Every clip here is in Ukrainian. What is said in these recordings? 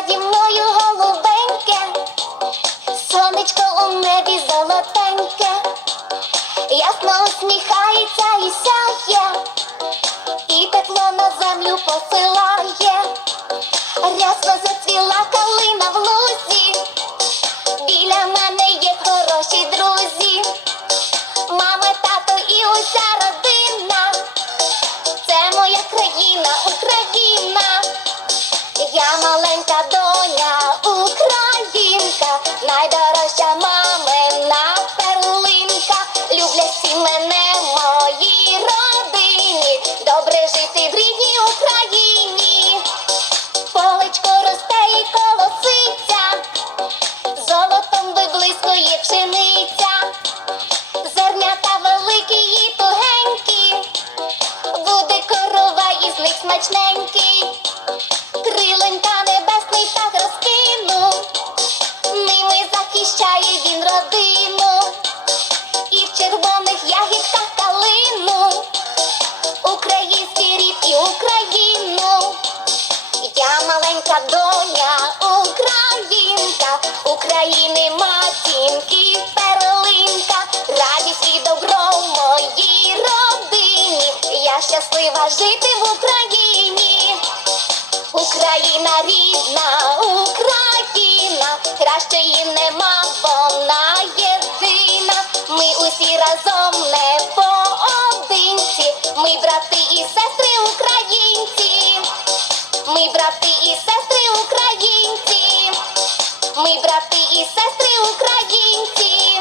наді мною голубеньке, сонечко у небі золотеньке, ясно усміхається і сяє, і тепло на землю посилає, рясно за найдорожча мамина перлинка. Люблять мене в моїй родині. Добре жити в рідній Україні. Полечко росте і колоситься, золотом виблискує пшениця, зернята великі і тугенькі, буде корова із них смачненький. Я доня, українка, України матінки, перлинка, радість і добро в моїй родині. Я щаслива жити в Україні. Україна рідна, Україна, кращої нема, вона єдина. Ми усі разом не поодинці, ми брати і сестри українці. Ми брати і сестри українці. Ми брати і сестри українці.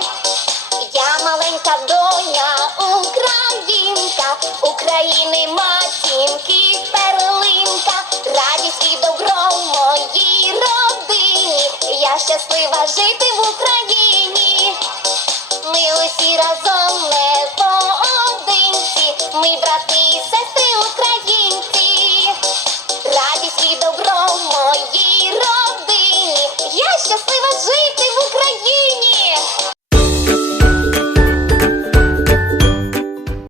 Я маленька доня, українка, України матінки, перлинка, радість і добро моїй родині. Я щаслива жити в Україні. Ми усі разом не поодинці, ми брати